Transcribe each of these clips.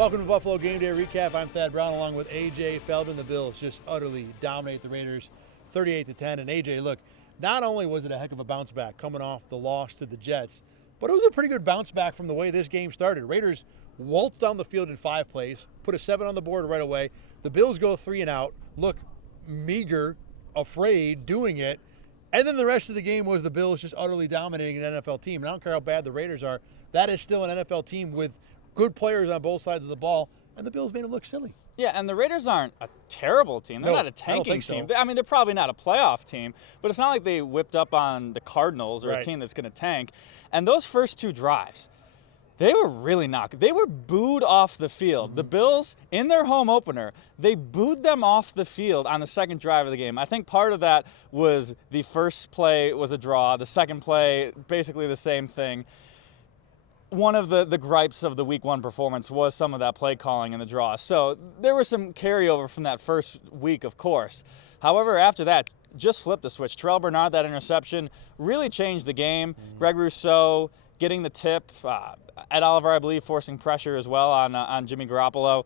Welcome to Buffalo Game Day Recap. I'm Thad Brown along with AJ Feldman. The Bills just utterly dominate the Raiders 38-10. And AJ, look, not only was it a heck of a bounce back coming off the loss to the Jets, but it was a pretty good bounce back from the way this game started. Raiders waltzed down the field in 5 plays, put a 7 on the board right away. The Bills go 3 and out, look meager, afraid, doing it. And then the rest of the game was the Bills just utterly dominating an NFL team. And I don't care how bad the Raiders are, that is still an NFL team with good players on both sides of the ball, and the Bills made them look silly. Yeah, and the Raiders aren't a terrible team. They're not a tanking team. So. I mean, they're probably not a playoff team, but it's not like they whipped up on the Cardinals or right. a team that's going to tank. And those first 2 drives, they were really not good. They were booed off the field. Mm-hmm. The Bills, in their home opener, they booed them off the field on the second drive of the game. I think part of that was the first play was a draw. The second play, basically the same thing. One of the gripes of the Week 1 performance was some of that play calling in the draw. So there was some carryover from that first week, of course. However, after that, just flipped the switch. Terrell Bernard, that interception, really changed the game. Mm-hmm. Greg Rousseau getting the tip. Ed Oliver, I believe, forcing pressure as well on Jimmy Garoppolo.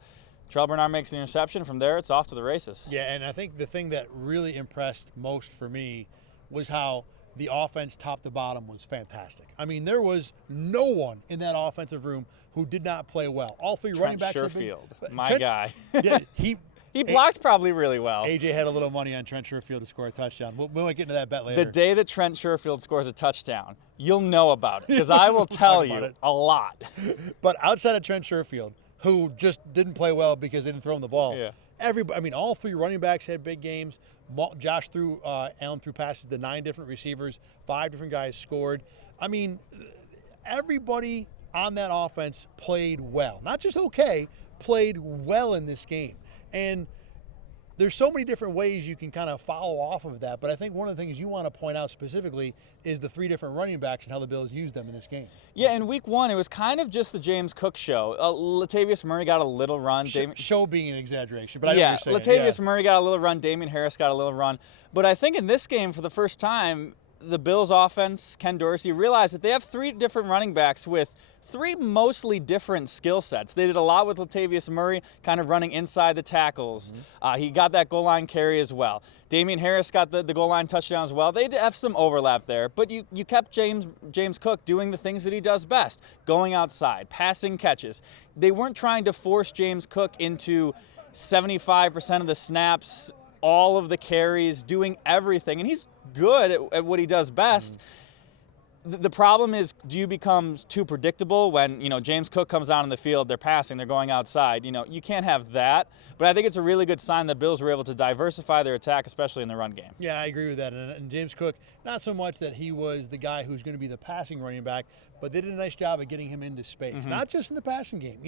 Terrell Bernard makes the interception. From there, it's off to the races. Yeah, and I think the thing that really impressed most for me was how the offense top to bottom was fantastic. I mean, there was no one in that offensive room who did not play well. All 3 running backs. Sherfield, my guy. Yeah, he blocked probably really well. AJ had a little money on Trent Sherfield to score a touchdown. We might get into that bet later. The day that Trent Sherfield scores a touchdown, you'll know about it, because I will tell you a lot. But outside of Trent Sherfield, who just didn't play well because they didn't throw him the ball, all 3 running backs had big games. Josh Allen threw passes to 9 different receivers, 5 different guys scored. I mean, everybody on that offense played well. Not just okay, played well in this game. And there's so many different ways you can kind of follow off of that, but I think one of the things you want to point out specifically is the 3 different running backs and how the Bills used them in this game. Yeah, in Week 1, it was kind of just the James Cook show. Latavius Murray got a little run. Show being an exaggeration, but I know what you're saying. Latavius Murray got a little run. Damian Harris got a little run. But I think in this game, for the first time, the Bills offense, Ken Dorsey, realized that they have 3 different running backs with 3 mostly different skill sets. They did a lot with Latavius Murray, kind of running inside the tackles. Mm-hmm. He got that goal line carry as well. Damian Harris got the goal line touchdown as well. They did have some overlap there, but you kept James Cook doing the things that he does best, going outside, passing catches. They weren't trying to force James Cook into 75% of the snaps, all of the carries, doing everything, and he's good at what he does best. Mm-hmm. The problem is, do you become too predictable when, James Cook comes out on the field, they're passing, they're going outside. You can't have that. But I think it's a really good sign that Bills were able to diversify their attack, especially in the run game. Yeah, I agree with that. And James Cook, not so much that he was the guy who's going to be the passing running back, but they did a nice job of getting him into space. Mm-hmm. Not just in the passing game.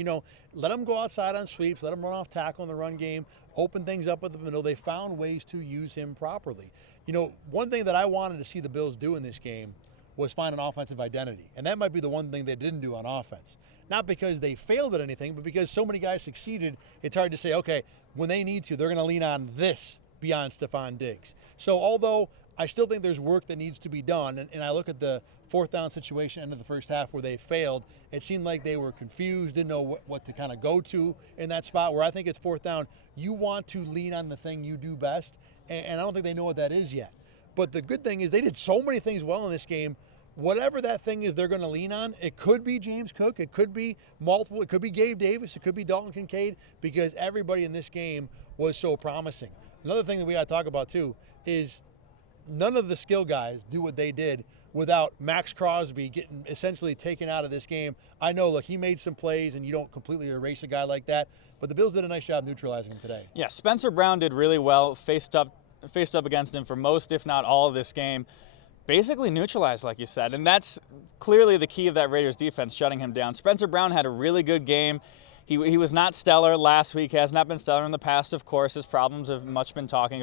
Let him go outside on sweeps, let him run off tackle in the run game, open things up at the middle. They found ways to use him properly. One thing that I wanted to see the Bills do in this game was find an offensive identity. And that might be the one thing they didn't do on offense. Not because they failed at anything, but because so many guys succeeded, it's hard to say, okay, when they need to, they're going to lean on this beyond Stephon Diggs. So although I still think there's work that needs to be done, and I look at the 4th down situation end of the first half where they failed, it seemed like they were confused, didn't know what to kind of go to in that spot where I think it's 4th down. You want to lean on the thing you do best, and I don't think they know what that is yet. But the good thing is they did so many things well in this game. Whatever that thing is they're going to lean on, it could be James Cook, it could be multiple, it could be Gabe Davis, it could be Dalton Kincaid, because everybody in this game was so promising. Another thing that we got to talk about too is none of the skill guys do what they did without Max Crosby getting essentially taken out of this game. I know, look, he made some plays and you don't completely erase a guy like that, but the Bills did a nice job neutralizing him today. Yeah, Spencer Brown did really well, faced up against him for most, if not all, of this game. Basically neutralized, like you said, and that's clearly the key of that Raiders defense, shutting him down. Spencer Brown had a really good game. He was not stellar last week, has not been stellar in the past, of course. His problems have much been talked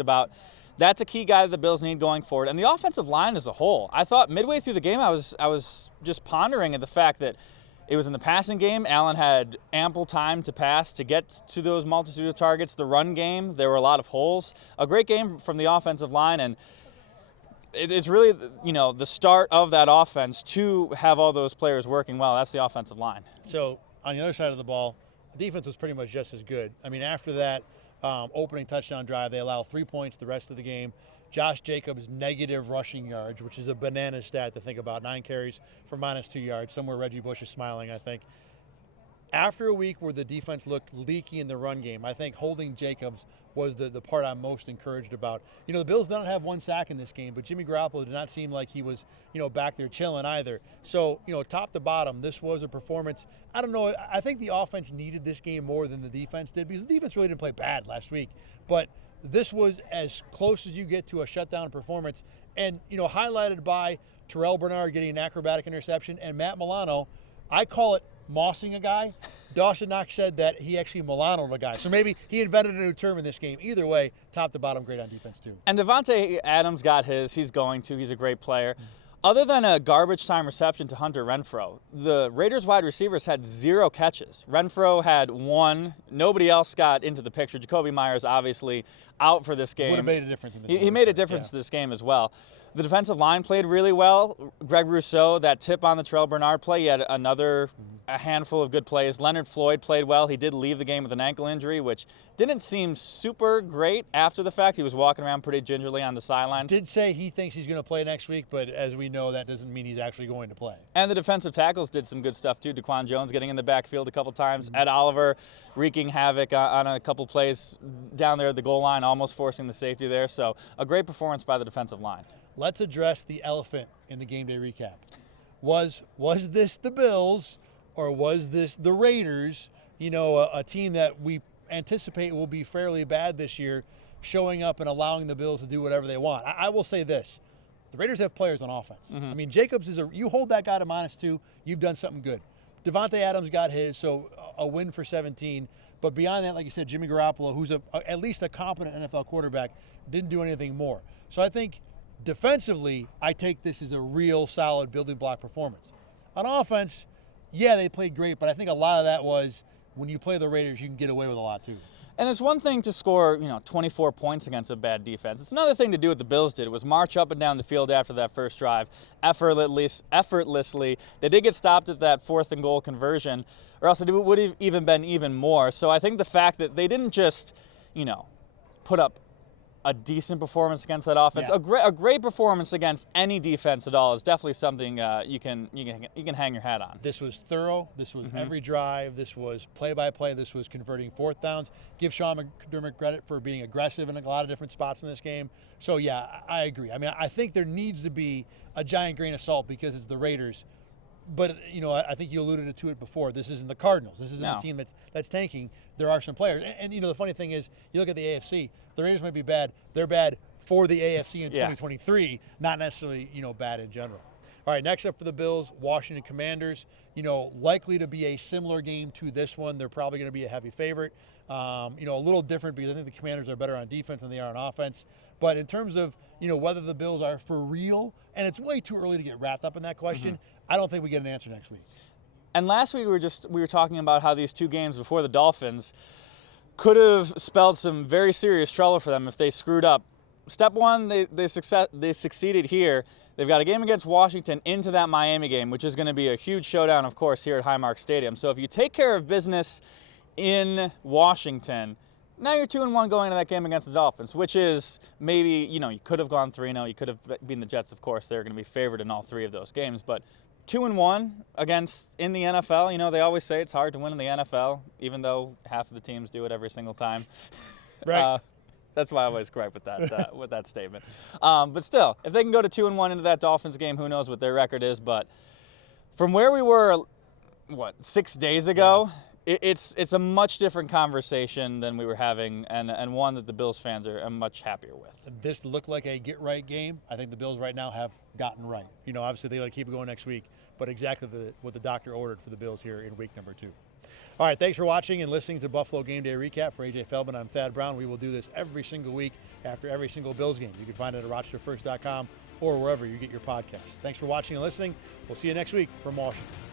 about. That's a key guy that the Bills need going forward. And the offensive line as a whole, I thought midway through the game, I was just pondering at the fact that it was in the passing game. Allen had ample time to pass to get to those multitude of targets. The run game, there were a lot of holes. A great game from the offensive line, and it's really, the start of that offense to have all those players working well. That's the offensive line. So on the other side of the ball, the defense was pretty much just as good. I mean, after that opening touchdown drive, they allow 3 points the rest of the game. Josh Jacobs, negative rushing yards, which is a banana stat to think about. 9 carries for -2 yards. Somewhere Reggie Bush is smiling, I think. After a week where the defense looked leaky in the run game, I think holding Jacobs was the part I'm most encouraged about. You know, the Bills don't have 1 sack in this game, but Jimmy Garoppolo did not seem like he was, back there chilling either. So, top to bottom, this was a performance. I don't know. I think the offense needed this game more than the defense did, because the defense really didn't play bad last week. But this was as close as you get to a shutdown performance, and, highlighted by Terrell Bernard getting an acrobatic interception, and Matt Milano. I call it mossing a guy. Dawson Knox said that he actually Milano'd a guy. So maybe he invented a new term in this game. Either way, top to bottom, great on defense too. And Devontae Adams got his. He's going to. He's a great player. Other than a garbage time reception to Hunter Renfrow, the Raiders wide receivers had 0 catches. Renfrow had 1. Nobody else got into the picture. Jacoby Myers obviously out for this game. Would have made a difference in this game. He made a difference in this game as well. The defensive line played really well. Greg Rousseau, that tip on the Terrell Bernard play, he had a handful of good plays. Leonard Floyd played well. He did leave the game with an ankle injury, which didn't seem super great after the fact. He was walking around pretty gingerly on the sidelines. Did say he thinks he's going to play next week, but as we know, that doesn't mean he's actually going to play. And the defensive tackles did some good stuff too. Daquan Jones getting in the backfield a couple times. Ed Oliver wreaking havoc on a couple plays down there at the goal line, almost forcing the safety there. So a great performance by the defensive line. Let's address the elephant in the game day recap. Was this the Bills or was this the Raiders, a team that we anticipate will be fairly bad this year, showing up and allowing the Bills to do whatever they want? I will say this. The Raiders have players on offense. I mean, Jacobs you hold that guy to -2, you've done something good. Devontae Adams got his, so a win for 17. But beyond that, like you said, Jimmy Garoppolo, who's at least a competent NFL quarterback, didn't do anything more. So I think defensively, I take this as a real solid building block performance. On offense, yeah, they played great, but I think a lot of that was when you play the Raiders, you can get away with a lot too. And it's one thing to score, 24 points against a bad defense. It's another thing to do what the Bills did. It was march up and down the field after that first drive, effortlessly. They did get stopped at that 4th and goal conversion, or else it would have even been even more. So I think the fact that they didn't just, put up a decent performance against that offense, a great performance against any defense at all, is definitely something you can hang your hat on. This was thorough. This was every drive. This was play-by-play. This was converting 4th downs. Give Sean McDermott credit for being aggressive in a lot of different spots in this game. So, yeah, I agree. I mean, I think there needs to be a giant grain of salt because it's the Raiders. But, I think you alluded to it before. This isn't the Cardinals. This isn't a team that's tanking. There are some players. And the funny thing is, you look at the AFC, the Raiders might be bad. They're bad for the AFC in 2023, not necessarily, bad in general. All right, next up for the Bills, Washington Commanders. Likely to be a similar game to this one. They're probably going to be a heavy favorite. A little different because I think the Commanders are better on defense than they are on offense. But in terms of, whether the Bills are for real, and it's way too early to get wrapped up in that question, I don't think we get an answer next week. And last week we were talking about how these 2 games before the Dolphins could have spelled some very serious trouble for them if they screwed up. Step 1, they succeeded here. They've got a game against Washington into that Miami game, which is going to be a huge showdown, of course, here at Highmark Stadium. So if you take care of business in Washington, now you're 2-1 going into that game against the Dolphins, which is maybe, you could have gone 3-0. You could have beaten the Jets, of course. They're going to be favored in all 3 of those games. But 2-1 in the NFL, they always say it's hard to win in the NFL, even though half of the teams do it every single time. Right. That's why I always gripe with that statement. But still, if they can go to 2-1 into that Dolphins game, who knows what their record is. But from where we were, 6 days ago, it's a much different conversation than we were having, and one that the Bills fans are much happier with. This looked like a get-right game. I think the Bills right now have gotten right. Obviously they got to keep it going next week, but exactly what the doctor ordered for the Bills here in week number 2. All right, thanks for watching and listening to Buffalo Game Day Recap. For AJ Feldman, I'm Thad Brown. We will do this every single week after every single Bills game. You can find it at RochesterFirst.com or wherever you get your podcasts. Thanks for watching and listening. We'll see you next week from Washington.